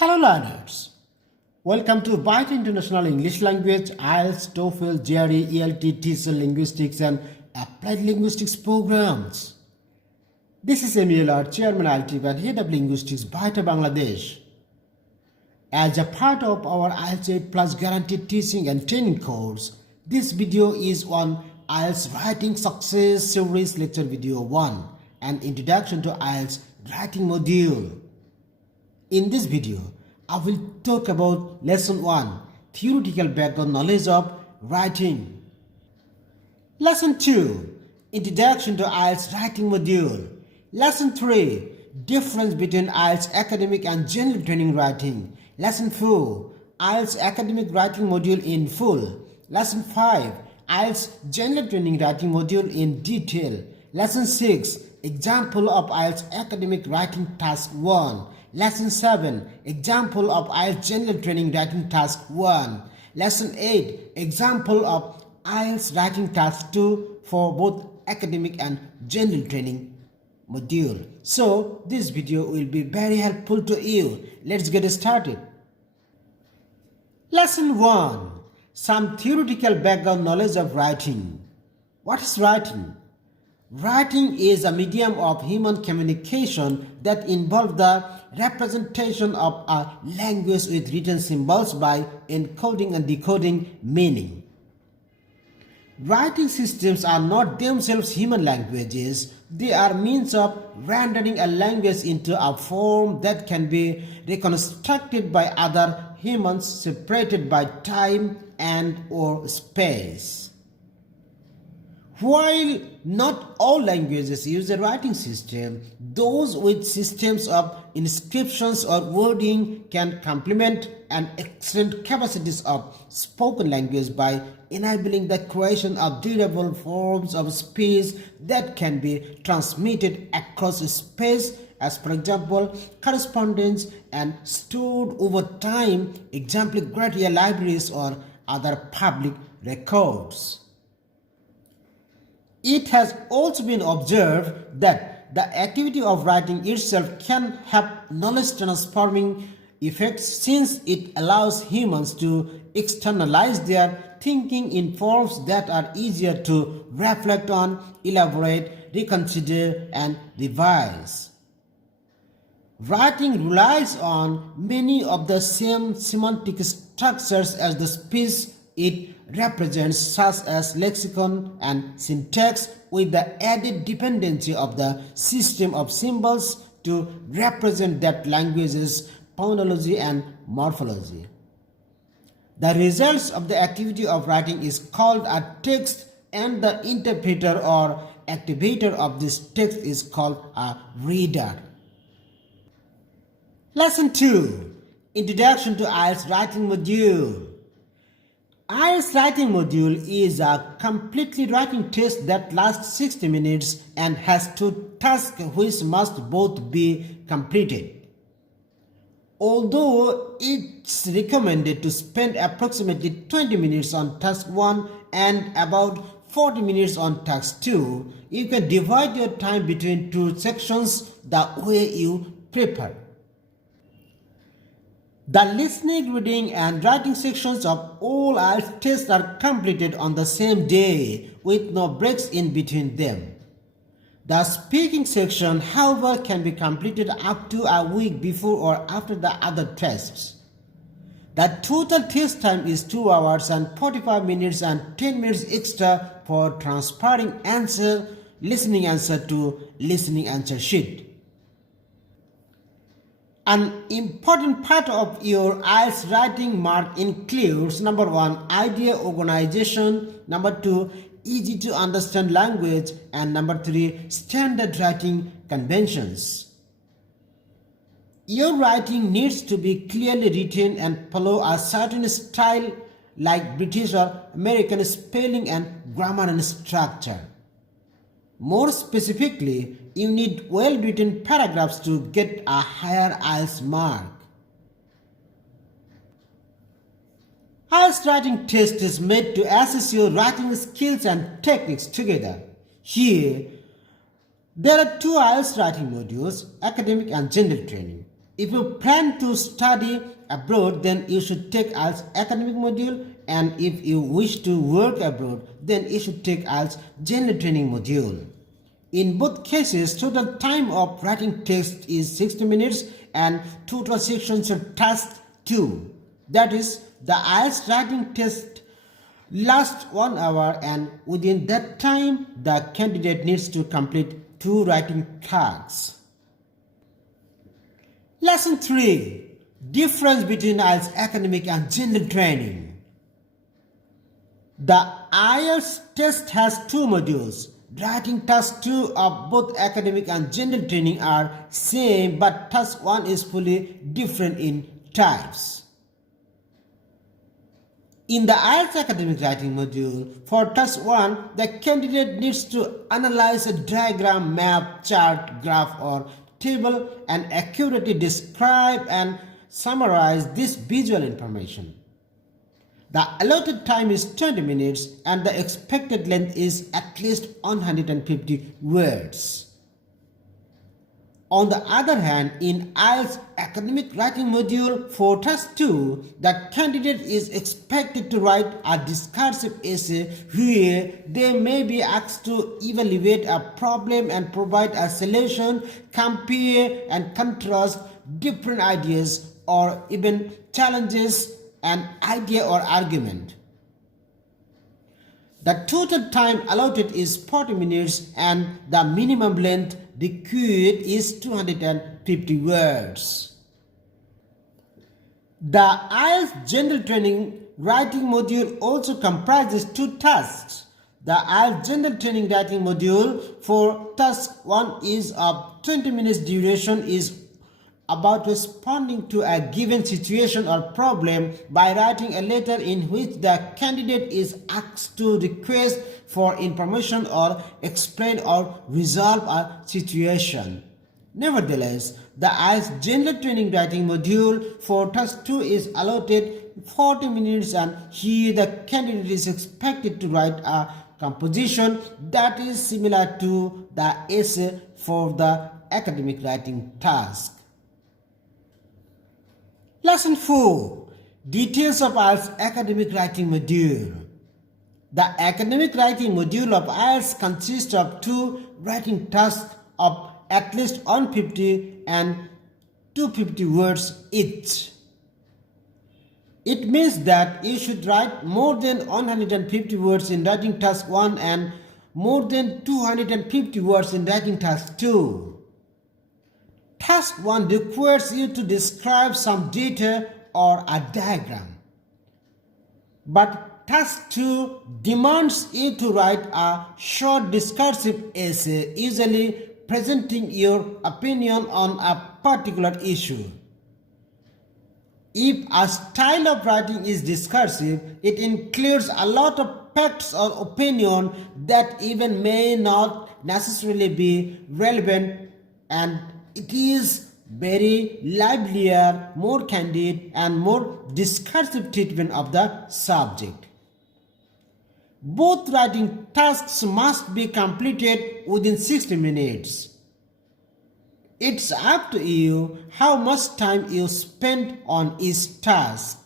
Hello learners, welcome to BAETTA International English Language, IELTS, TOEFL, GRE, ELT, TESOL, Linguistics and Applied Linguistics programs. This is Int'l, Chairman IELTS and Head of Linguistics, BAETTA Bangladesh. As a part of our IELTS 8 Plus Guaranteed Teaching and Training course, this video is on IELTS Writing Success Series Lecture Video 1, an introduction to IELTS Writing Module. In this video, I will talk about Lesson 1, Theoretical Background Knowledge of Writing. Lesson 2, Introduction to IELTS Writing Module. Lesson 3, Difference between IELTS Academic and General Training Writing. Lesson 4, IELTS Academic Writing Module in full. Lesson 5, IELTS General Training Writing Module in detail. Lesson 6, Example of IELTS Academic Writing Task 1. Lesson 7, Example of IELTS General Training Writing Task 1. Lesson 8, Example of IELTS Writing Task 2 for both academic and general training module. So, this video will be very helpful to you. Let's get started. Lesson 1, Some Theoretical Background Knowledge of Writing. What is writing? Writing is a medium of human communication that involves the representation of a language with written symbols by encoding and decoding meaning. Writing systems are not themselves human languages. They are means of rendering a language into a form that can be reconstructed by other humans separated by time and or space. While not all languages use a writing system, those with systems of inscriptions or wording can complement and extend capacities of spoken language by enabling the creation of durable forms of speech that can be transmitted across space, as for example, correspondence, and stored over time, exemplary libraries or other public records. It has also been observed that the activity of writing itself can have knowledge transforming effects since it allows humans to externalize their thinking in forms that are easier to reflect on, elaborate, reconsider, and revise. Writing relies on many of the same semantic structures as the speech it represents, such as lexicon and syntax, with the added dependency of the system of symbols to represent that language's phonology and morphology. The results of the activity of writing is called a text, and the interpreter or activator of this text is called a reader. Lesson 2, Introduction to IELTS Writing Module. IELTS Writing Module is a completely writing test that lasts 60 minutes and has 2 tasks which must both be completed. Although it's recommended to spend approximately 20 minutes on task 1 and about 40 minutes on task 2, you can divide your time between 2 sections the way you prefer. The listening, reading, and writing sections of all IELTS tests are completed on the same day with no breaks in between them. The speaking section, however, can be completed up to a week before or after the other tests. The total test time is 2 hours and 45 minutes and 10 minutes extra for transferring listening answer to listening answer sheet. An important part of your IELTS writing mark includes number 1, idea organization, number 2, easy to understand language, and number 3, standard writing conventions. Your writing needs to be clearly written and follow a certain style like British or American spelling and grammar and structure. More specifically, you need well-written paragraphs to get a higher IELTS mark. IELTS writing test is made to assess your writing skills and techniques together. Here, there are 2 IELTS writing modules, academic and general training. If you plan to study abroad, then you should take IELTS academic module, and if you wish to work abroad, then you should take IELTS General Training module. In both cases, total time of writing text is 60 minutes and total sections of task 2. That is, the IELTS writing test lasts 1 hour, and within that time, the candidate needs to complete 2 writing tasks. Lesson 3. Difference between IELTS academic and general training. The IELTS test has 2 modules. Writing task 2 of both academic and general training are same, but task 1 is fully different in types. In the IELTS academic writing module, for task 1, the candidate needs to analyze a diagram, map, chart, graph or table and accurately describe and summarize this visual information. The allotted time is 20 minutes and the expected length is at least 150 words. On the other hand, in IELTS academic writing module for task 2, the candidate is expected to write a discursive essay where they may be asked to evaluate a problem and provide a solution, compare and contrast different ideas or even challenges an idea or argument. The total time allotted is 40 minutes and the minimum length required is 250 words. The IELTS General Training Writing module also comprises 2 tasks. The IELTS General Training Writing module for task 1 is of 20 minutes duration, is about responding to a given situation or problem by writing a letter in which the candidate is asked to request for information or explain or resolve a situation. Nevertheless, the IELTS General Training Writing module for task 2 is allotted 40 minutes, and here the candidate is expected to write a composition that is similar to the essay for the academic writing task. Lesson 4. Details of IELTS academic writing module. The academic writing module of IELTS consists of 2 writing tasks of at least 150 and 250 words each. It means that you should write more than 150 words in writing task 1 and more than 250 words in writing task 2. Task 1 requires you to describe some data or a diagram, but task 2 demands you to write a short discursive essay, usually presenting your opinion on a particular issue. If a style of writing is discursive, it includes a lot of facts or opinion that even may not necessarily be relevant, and it is very livelier, more candid and more discursive treatment of the subject. Both writing tasks must be completed within 60 minutes. It's up to you how much time you spend on each task.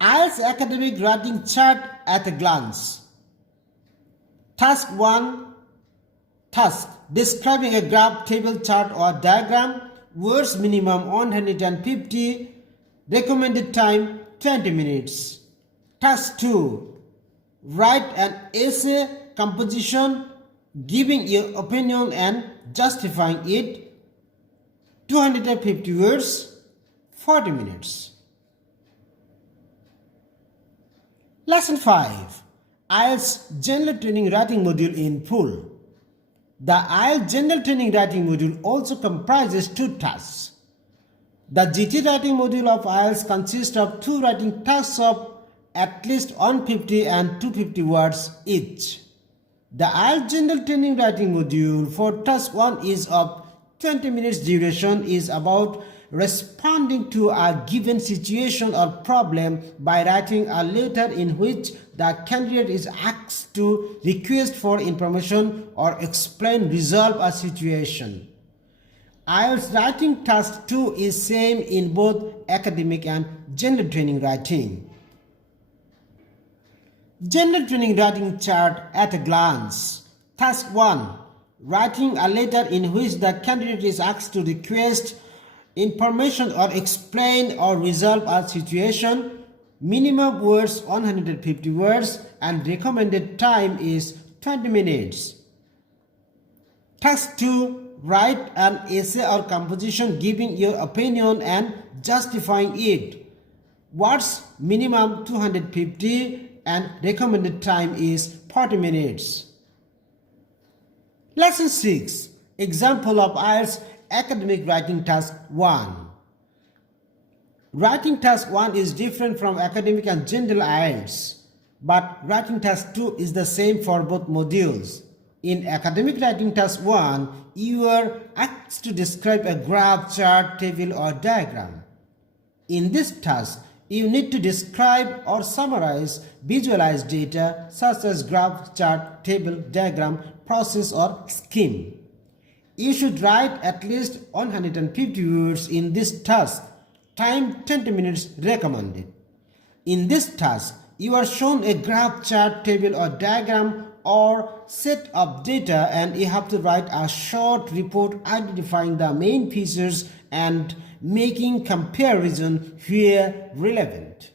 IELTS academic writing chart at a glance. Task 1. Task: describing a graph, table, chart or diagram. Words minimum 150. Recommended time 20 minutes. Task 2. Write an essay composition giving your opinion and justifying it. 250 words, 40 minutes. Lesson 5. IELTS General Training Writing Module in full. The IELTS General Training Writing module also comprises 2 tasks. The GT writing module of IELTS consists of 2 writing tasks of at least 150 and 250 words each. The IELTS General Training Writing module for task 1 is of 20 minutes duration, is about responding to a given situation or problem by writing a letter in which the candidate is asked to request for information or explain, resolve a situation. IELTS Writing Task 2 is same in both academic and general training writing. General training writing chart at a glance. Task 1. Writing a letter in which the candidate is asked to request information or explain or resolve a situation. Minimum words 150 words and recommended time is 20 minutes. Task 2. Write an essay or composition giving your opinion and justifying it. Words minimum 250 and recommended time is 40 minutes. Lesson 6. Example of IELTS Academic Writing Task 1. Writing Task 1 is different from academic and general IELTS, but Writing Task 2 is the same for both modules. In Academic Writing Task 1, you are asked to describe a graph, chart, table or diagram. In this task, you need to describe or summarize visualized data such as graph, chart, table, diagram, process or scheme. You should write at least 150 words in this task. Time 20 minutes recommended. In this task, you are shown a graph, chart, table or diagram or set of data and you have to write a short report identifying the main features and making comparison where relevant.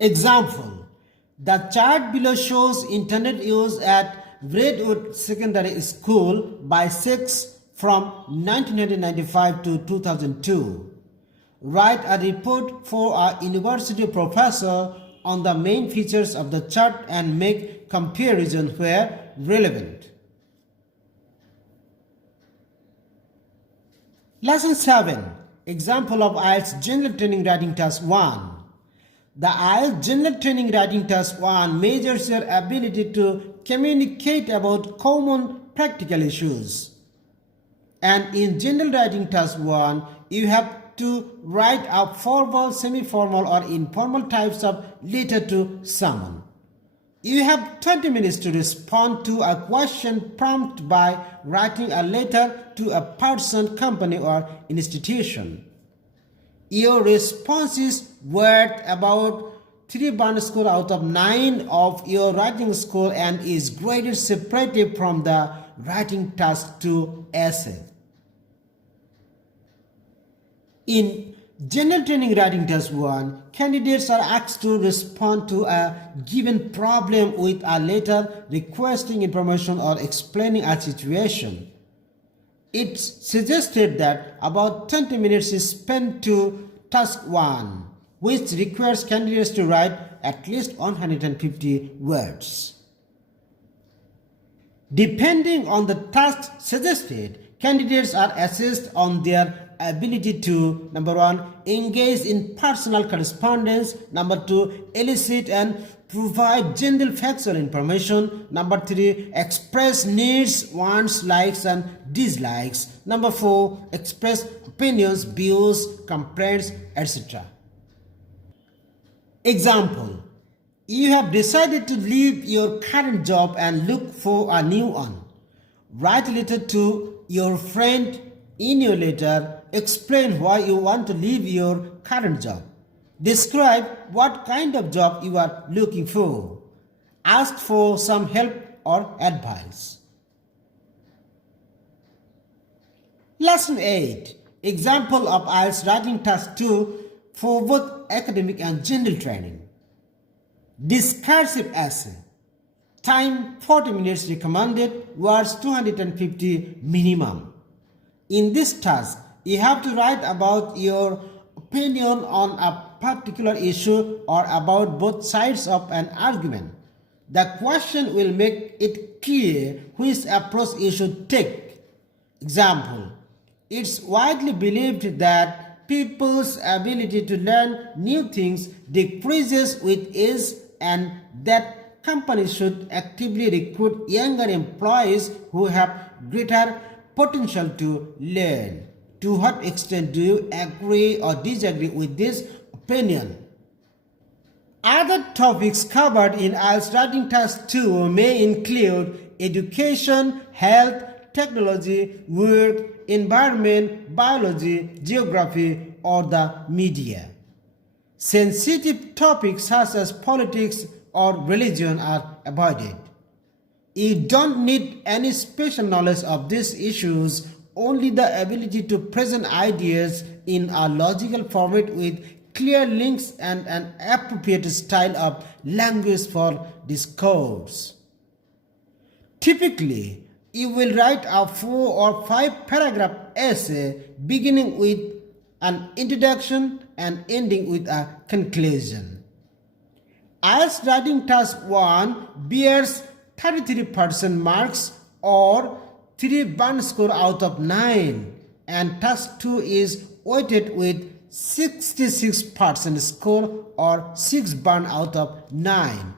Example: the chart below shows internet use at Redwood Secondary School by 6 from 1995 to 2002. Write a report for a university professor on the main features of the chart and make comparison where relevant. Lesson 7. Example of IELTS General Training Writing Task 1. The IELTS General Training Writing Task 1 measures your ability to communicate about common practical issues. And in General Writing Task 1, you have to write a formal, semi-formal or informal types of letter to someone. You have 20 minutes to respond to a question prompted by writing a letter to a person, company or institution. Your response is worth about 3 band score out of 9 of your writing score and is graded separately from the Writing Task 2 essay. In General Training Writing Task 1, candidates are asked to respond to a given problem with a letter requesting information or explaining a situation. It's suggested that about 20 minutes is spent to Task 1, which requires candidates to write at least 150 words. Depending on the task suggested, candidates are assessed on their ability to, number 1, engage in personal correspondence, number 2, elicit and provide general factual information, number 3, express needs, wants, likes and dislikes, number 4, express opinions, views, complaints, etc. Example: you have decided to leave your current job and look for a new one. Write a letter to your friend. In your letter, explain why you want to leave your current job. Describe what kind of job you are looking for. Ask for some help or advice. Lesson 8. Example of IELTS Writing Task 2 for both academic and general training. Discursive essay. Time 40 minutes recommended, words 250 minimum. In this task, you have to write about your opinion on a particular issue or about both sides of an argument. The question will make it clear which approach you should take. Example: it's widely believed that people's ability to learn new things decreases with age and that companies should actively recruit younger employees who have greater potential to learn. To what extent do you agree or disagree with this opinion? Other topics covered in IELTS Writing Task 2 may include education, health, technology, work, environment, biology, geography, or the media. Sensitive topics such as politics or religion are avoided. You don't need any special knowledge of these issues, only the ability to present ideas in a logical format with clear links and an appropriate style of language for discourse. Typically, you will write a 4 or 5 paragraph essay beginning with an introduction and ending with a conclusion. IELTS Writing Task 1 bears 33% marks or 3 band score out of 9, and Task 2 is weighted with 66% score or 6 band out of 9.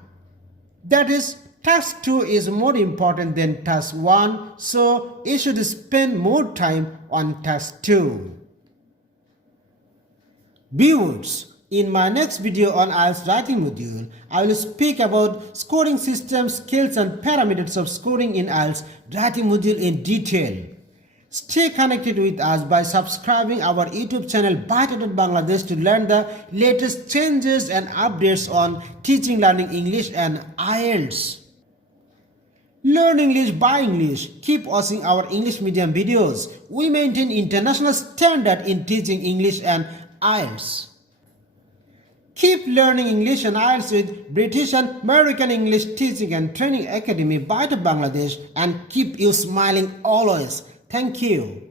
That is, Task 2 is more important than Task 1, so you should spend more time on Task 2. Viewers, in my next video on IELTS writing module, I will speak about scoring systems, skills and parameters of scoring in IELTS writing module in detail. Stay connected with us by subscribing our YouTube channel BAETTA Bangladesh to learn the latest changes and updates on teaching, learning English and IELTS. Learn English by English. Keep watching our English medium videos. We maintain international standard in teaching English and IELTS. Keep learning English and IELTS with British and American English Teaching and Training Academy BAETTA Bangladesh, and keep you smiling always. Thank you.